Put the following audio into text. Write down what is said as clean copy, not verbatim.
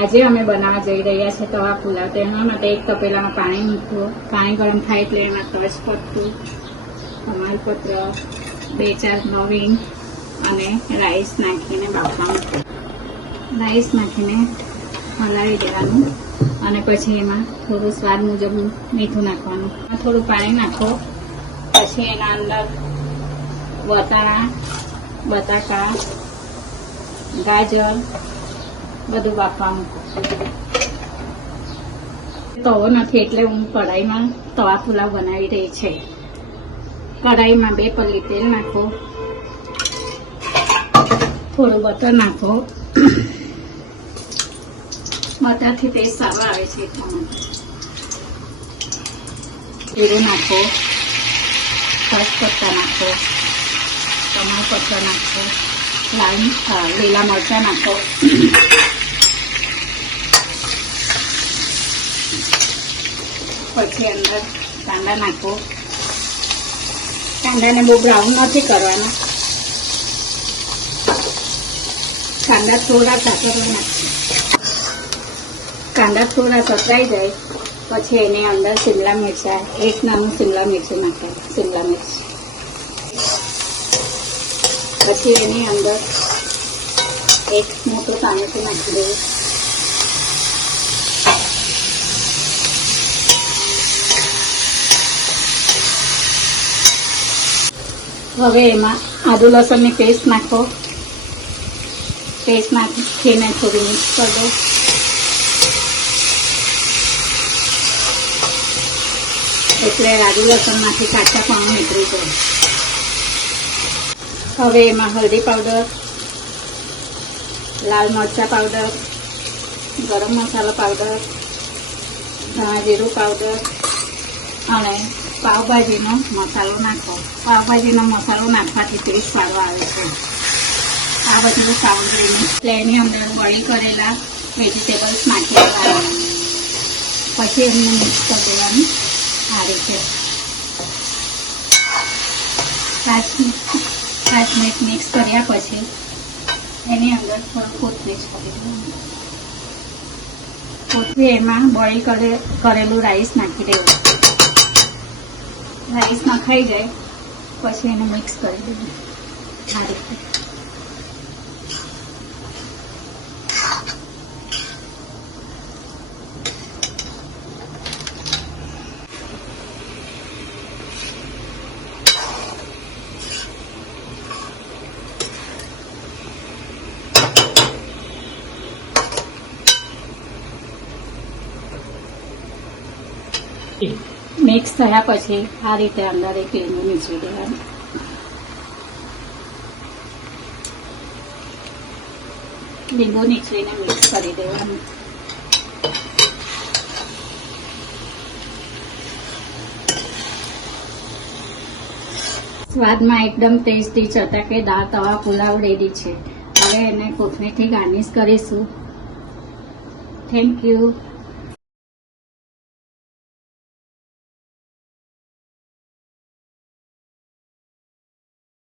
આજે અમે બનાવવા જઈ રહ્યા છે તવા પુલાવ. તો એના માટે એક તપેલામાં પાણી મૂકવું. પાણી ગરમ થાય એટલે એમાં તજપત્તું, તમાલપત્ર, 2-4 લવિંગ અને રાઈસ નાખીને બાફવા મૂકવું. રાઈસ નાખીને હલાવી દેવાનું અને પછી એમાં થોડું સ્વાદ મુજબ મીઠું નાખવાનું. થોડું પાણી નાખો. પછી એના અંદર બટાકા, ગાજર બધું બાફવા મૂકું. તવો નથી એટલે હું કઢાઈમાં તવા પુલાવ બનાવી રહી છે. કઢાઈમાં 2 પલ્લી તેલ નાખો, થોડું બટર નાખો. બટરથી ટેસ્ટ સારો આવે છે એટલા માટે. જીરું નાખો, તેજપત્તા નાખો, તમાલપત્ર નાખો, લીલા મરચાં નાખો. પછી અંદર કાંદા નાખો. કાંદાને બહુ બ્રાઉન નથી કરવાના. કાંદા થોડા સતરાઈ જાય પછી એની અંદર શિમલા મિરચા, 1 નાનું શિમલા મિરચું નાખવાનું. શિમલા મિર્ચ પછી એની અંદર 1 મોટું ટામેટું નાખી દેવું. હવે એમાં આદુ લસણની પેસ્ટ નાખો. પેસ્ટ નાખીને થોડું મિક્સ કરી દો. એટલે આદુ લસણમાંથી કાચા પાણી નીકળી જાય. હવે એમાં હળદી પાવડર, લાલ મરચા પાવડર, ગરમ મસાલા પાવડર, ધાણા જીરું પાવડર અને પાવભાજીનો મસાલો નાખો. પાવભાજીનો મસાલો નાખવાથી ટેસ્ટ સારો આવે છે. આ બધું સામગ્રી એટલે એની અંદર બોઇલ કરેલા વેજીટેબલ્સ નાખી દેવાના. પછી એમને મિક્સ કરી દેવાનું. આ રીતે 5 મિનિટ મિક્સ કર્યા પછી એની અંદર થોડું કોથમીર છોડી દેવાનું. કોથમીર એમાં બોઇલ કરેલું રાઈસ નાખી દેવું. રાઈસ નખાઈ જાય પછી એને મિક્સ કરી દેવું. આ રીતે મિક્સ થયા પછી આ રીતે અંદર એક લીંબુ નીચવી દેવાનું. લીંબુ નીચવીને મિક્સ કરી દેવાનું. સ્વાદમાં એકદમ ટેસ્ટી ચટાકેદાર તવા પુલાવ રેડી છે. હવે એને કોથમીરથી ગાર્નિશ કરીશું. Thank you.